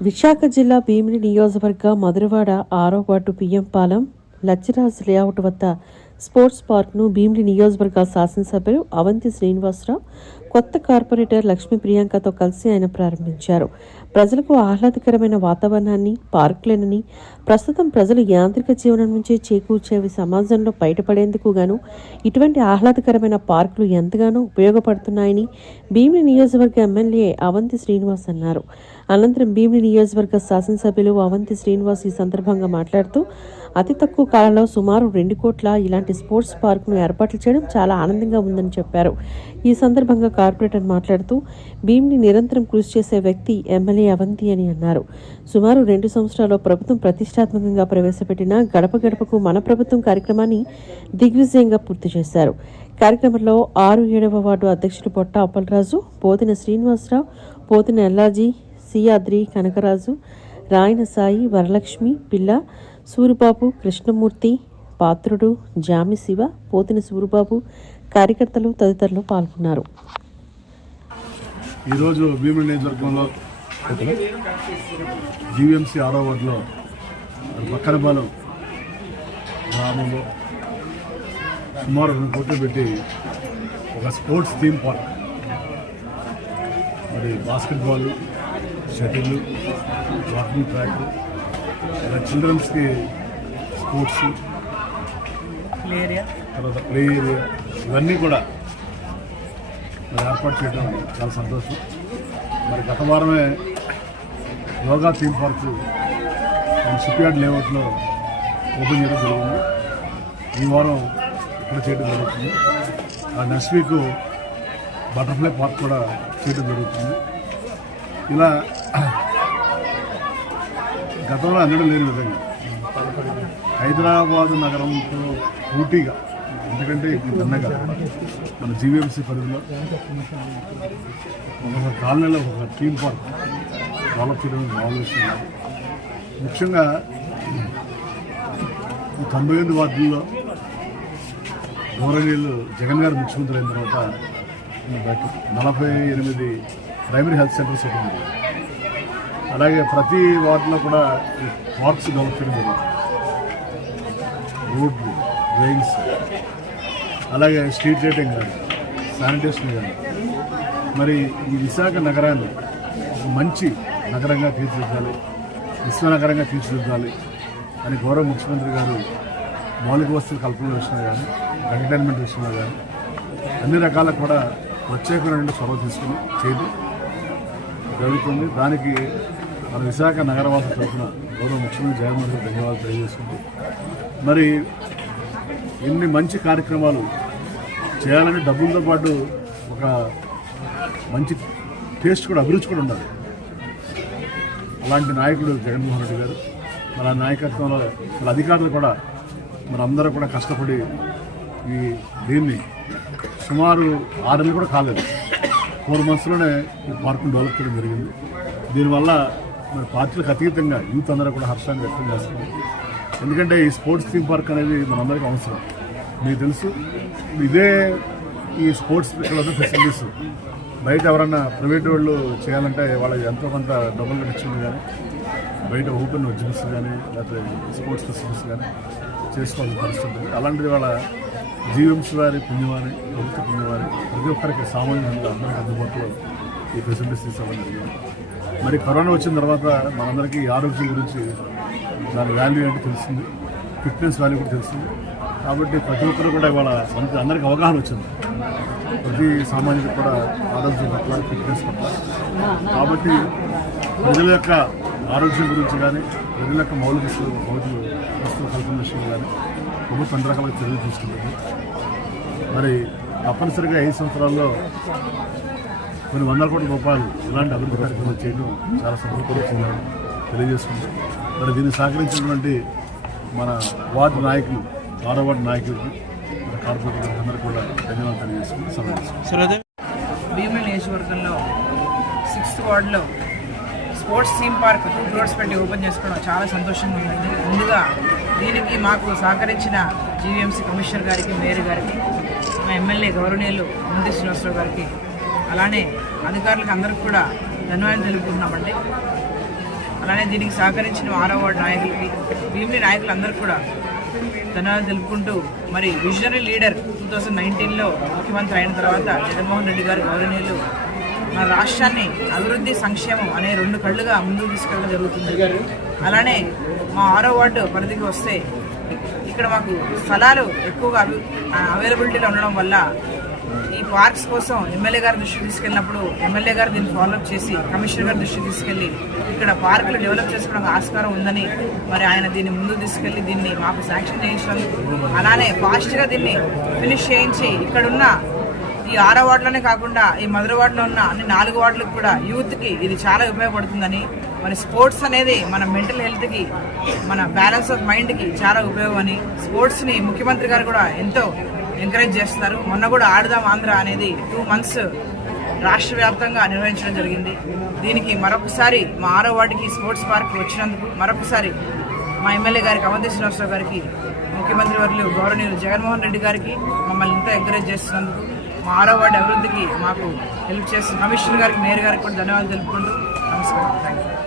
విశాఖ జిల్లా భీమిడి నియోజకవర్గ మధురవాడ ఆరో ward PM Palem Lachiraj layout వద్ద స్పోర్ట్స్ పార్క్ను భీమిడి నియోజకవర్గ శాసనసభ్యులు అవంతి శ్రీనివాసరావు కొత్త కార్పొరేటర్ లక్ష్మీ ప్రియాంకతో కలిసి ఆయన ప్రారంభించారు. ప్రజలకు ఆహ్లాదకరమైన వాతావరణాన్ని పార్కులనని ప్రస్తుతం ప్రజలు యాంత్రిక జీవనం నుంచి చేకూర్చేవి సమాజంలో బయటపడేందుకు గాను ఇటువంటి ఆహ్లాదకరమైన పార్కులు ఎంతగానో ఉపయోగపడుతున్నాయని భీమిడి నియోజకవర్గ ఎమ్మెల్యే అవంతి శ్రీనివాస్ అన్నారు. అనంతరం భీమిలి నియోజకవర్గ శాసనసభ్యులు అవంతి శ్రీనివాస్ ఈ సందర్భంగా మాట్లాడుతూ అతి తక్కువ కాలంలో సుమారు రెండు కోట్ల ఇలాంటి స్పోర్ట్స్ పార్కును ఏర్పాట్లు చేయడం చాలా ఆనందంగా ఉందని చెప్పారు. ఈ సందర్భంగా కార్పొరేటర్ మాట్లాడుతూ భీమిని నిరంతరం కృషి చేసే వ్యక్తి ఎమ్మెల్యే అవంతి అని అన్నారు. సుమారు రెండు సంవత్సరాల్లో ప్రభుత్వం ప్రతిష్టాత్మకంగా ప్రవేశపెట్టిన గడప గడపకు మన ప్రభుత్వం కార్యక్రమాన్ని దిగ్విజయంగా పూర్తి చేశారు. కార్యక్రమంలో ఆరు ఏడవ వార్డు అధ్యక్షులు పొట్ట అప్పలరాజు పోతిన శ్రీనివాసరావు పోతిన ఎల్లాజీ సియాద్రి కనకరాజు రాయన సాయి వరలక్ష్మి పిల్ల సూరిబాబు కృష్ణమూర్తి పాత్రుడు జామి శివ పోతిన సూరిబాబు కార్యకర్తలు తదితరులు పాల్గొన్నారు. ఈరోజు భీముడి నియోజకవర్గంలో జీవీఎంసీ ఆరో వార్డులో పక్కనపాలెం గ్రామంలో సుమారు రెండు కోట్లు పెట్టి ఒక స్పోర్ట్స్ థీమ్ పార్క్. మరి బాస్కెట్బాల్ షటిల్ వాకింగ్ ట్రాక్ ఇలా చిల్డ్రన్స్కి స్పోర్ట్స్ తర్వాత ప్లే ఏరియా ఇవన్నీ కూడా మరి ఏర్పాటు చేయడం చాలా సంతోషం. మరి గత వారమే యోగా థీమ్ పార్క్ షిప్యార్డ్ లేఅవుట్లో ఓపెన్ చేయడం జరిగింది. ఈ వారం ఇక్కడ చేయడం జరుగుతుంది. ఆ నెక్స్ట్ వీక్ బటర్ఫ్లై పార్క్ కూడా చేయడం జరుగుతుంది. ఇలా గతంలో అందడం లేని విధంగా హైదరాబాద్ నగరంతో పోటీగా ఎందుకంటే ఇప్పుడు మన జీవీఎంసీ పరిధిలో ఒక కాలనీలో ఒక థీమ్ పార్క్ డెవలప్ చేయడం ఆలోచిస్తున్నారు ముఖ్యంగా ఈ తొంభై ఎనిమిది వార్డుల్లో గౌరవనీయులు జగన్ గారు ముఖ్యమంత్రి అయిన తర్వాత నలభై ఎనిమిది ప్రైమరీ హెల్త్ సెంటర్స్ ఉంది అలాగే ప్రతి వార్డులో కూడా పార్క్స్ డెవలప్ చేయడం జరుగుతుంది. రోడ్లు డ్రైన్స్ అలాగే స్ట్రీట్ లైటింగ్ కానీ శానిటేషన్ కానీ. మరి ఈ విశాఖ నగరాన్ని ఒక మంచి నగరంగా తీర్చిదిద్దాలి విశ్వనగరంగా తీర్చిదిద్దాలి అని గౌరవ ముఖ్యమంత్రి గారు మౌలిక వస్తువుల కల్పన విషయంలో కానీ ఎంటర్టైన్మెంట్ విషయంలో కానీ అన్ని రకాల కూడా ప్రత్యేకమైన చొరవ తీసుకుని చేయదు జరుగుతుంది. దానికి మన విశాఖ నగరవాస తరఫున గౌరవ ముఖ్యమంత్రి జగన్మోహన్ రెడ్డి ధన్యవాదాలు తెలియజేసుకుంటూ మరి ఇన్ని మంచి కార్యక్రమాలు చేయాలని డబ్బులతో పాటు ఒక మంచి టేస్ట్ కూడా అభిరుచి కూడా ఉండాలి. అలాంటి నాయకుడు జగన్మోహన్ రెడ్డి గారు మన నాయకత్వంలో మన అధికారులు కూడా మన కూడా కష్టపడి ఈ దీన్ని సుమారు ఆరు నెలలు కూడా కాలేదు. ఫోర్ మంత్స్లోనే ఈ పార్కును డెవలప్ చేయడం జరిగింది. దీనివల్ల మరి పార్టీలకు అతీతంగా యూత్ అందరూ కూడా హర్షాన్ని వ్యక్తం చేస్తుంది ఎందుకంటే ఈ స్పోర్ట్స్ థీమ్ పార్క్ అనేది మనందరికీ అవసరం. మీకు తెలుసు. ఇదే ఈ స్పోర్ట్స్ ఫెసిలిటీస్. బయట ఎవరన్నా ప్రైవేట్ వాళ్ళు చేయాలంటే వాళ్ళకి ఎంతో కొంత డబ్బులు కట్టించింది కానీ బయట ఓపెన్ జిమ్స్ కానీ లేకపోతే స్పోర్ట్స్ ఫెసిలిటీస్ కానీ చేసుకోవాల్సిన పరిస్థితి ఉంటుంది అలాంటిది వాళ్ళ జీవన్స్ వారి పుణ్యవారి ప్రభుత్వ పుణ్యవారి ప్రతి ఒక్కరికి సామాన్యంగా అందరికీ అందుబాటులో ఈ ఫెసిలిటీస్ తీసుకోవడం జరిగింది. మరి కరోనా వచ్చిన తర్వాత మనందరికీ ఈ ఆరోగ్యం గురించి దాని వాల్యూ ఏంటి తెలిసింది ఫిట్నెస్ వాల్యూ కూడా తెలిసింది కాబట్టి ప్రతి ఒక్కరు కూడా ఇవాళ మనకి అందరికీ అవగాహన వచ్చింది. ప్రతి సామాన్యుడికి కూడా ఆరోగ్యం పట్ల ఫిట్నెస్ పట్ల. కాబట్టి ప్రజల యొక్క ఆరోగ్యం గురించి కానీ ప్రజల యొక్క మౌలిక మౌలిక వస్తువు కల్పన విషయంలో కానీ ప్రభుత్వం అన్ని రకాల చర్యలు తీసుకుంటుంది. మరి తప్పనిసరిగా ఐదు సంవత్సరాల్లో కొన్ని వందల కోట్ల రూపాయలు ఇలాంటి అభివృద్ధి కార్యక్రమాలు చేయడం చాలా సంతోషంగా తెలియజేసుకుంటాం మరి దీన్ని సహకరించినటువంటి మన వార్డు నాయకులు ఆరో వార్డు నాయకులకి మన కార్పొరేటర్ అందరూ కూడా ధన్యవాదాలు తెలియజేసుకుంటూ సమావేశం భీమిలి నియోజకవర్గంలో సిక్స్త్ వార్డులో sports theme park two crores పెట్టి ఓపెన్ చేసుకోవడం చాలా సంతోషంగా ఉందండి ముందుగా దీనికి మాకు సహకరించిన జీవీఎంసీ కమిషనర్ గారికి మేయర్ గారికి ఎమ్మెల్యే గౌరవనీయులు ముందు శ్రీనివాసరావు గారికి అలానే అధికారులకు అందరికి కూడా ధన్యవాదాలు తెలుపుకుంటున్నామండి. అలానే దీనికి సహకరించిన ఆరో వార్డు నాయకులకి భీమిలి నాయకులందరికీ కూడా ధన్యవాదాలు తెలుపుకుంటూ మరి విజనరీ లీడర్ టూ థౌజండ్ నైన్టీన్లో ముఖ్యమంత్రి అయిన తర్వాత జగన్మోహన్ రెడ్డి గారి గౌరవనీయులు మన రాష్ట్రాన్ని అభివృద్ధి సంక్షేమం అనే రెండు కళ్ళుగా ముందుకు తీసుకెళ్ళడం జరుగుతుంది. అలానే మా ఆరో వార్డు పరిధికి వస్తే ఇక్కడ మాకు స్థలాలు ఎక్కువగా అవి అవైలబిలిటీలో ఉండడం వల్ల ఈ పార్క్స్ కోసం ఎమ్మెల్యే గారి దృష్టికి తీసుకెళ్ళినప్పుడు ఎమ్మెల్యే గారు దీన్ని ఫాలోఅప్ చేసి కమిషనర్ గారి దృష్టికి తీసుకెళ్ళి ఇక్కడ పార్కులు డెవలప్ చేసుకోవడానికి ఆస్కారం ఉందని మరి ఆయన దీన్ని ముందు తీసుకెళ్ళి దీన్ని మాకు శాంక్షన్ చేయించడం అలానే ఫాస్ట్గా దీన్ని ఫినిష్ చేయించి ఇక్కడున్న ఈ ఆరో వార్డులోనే కాకుండా ఈ మధుర వార్డులో ఉన్న అన్ని నాలుగు వార్డులకు కూడా యూత్కి ఇది చాలా ఉపయోగపడుతుందని మరి స్పోర్ట్స్ అనేది మన మెంటల్ హెల్త్కి మన బ్యాలెన్స్ ఆఫ్ మైండ్కి చాలా ఉపయోగమని స్పోర్ట్స్ని ముఖ్యమంత్రి గారు కూడా ఎంతో ఎంకరేజ్ చేస్తున్నారు. మొన్న కూడా ఆడదాం ఆంధ్ర అనేది టూ మంత్స్ రాష్ట్ర వ్యాప్తంగా నిర్వహించడం జరిగింది. దీనికి మరొకసారి మా ఆరో వార్డుకి స్పోర్ట్స్ పార్క్ వచ్చినందుకు మరొకసారి మా ఎమ్మెల్యే గారికి అవంతి శ్రీనివాసరావు గారికి ముఖ్యమంత్రి వర్యులు గౌరవనీయులు జగన్మోహన్ రెడ్డి గారికి మమ్మల్ని ఇంత ఎంకరేజ్ చేస్తున్నందుకు మా ఆరో వార్డు అభివృద్ధికి మాకు హెల్ప్ చేస్తున్న కమిషనర్ గారికి మేయర్ గారికి కూడా ధన్యవాదాలు తెలుపుకుంటూ నమస్కారం. Thank you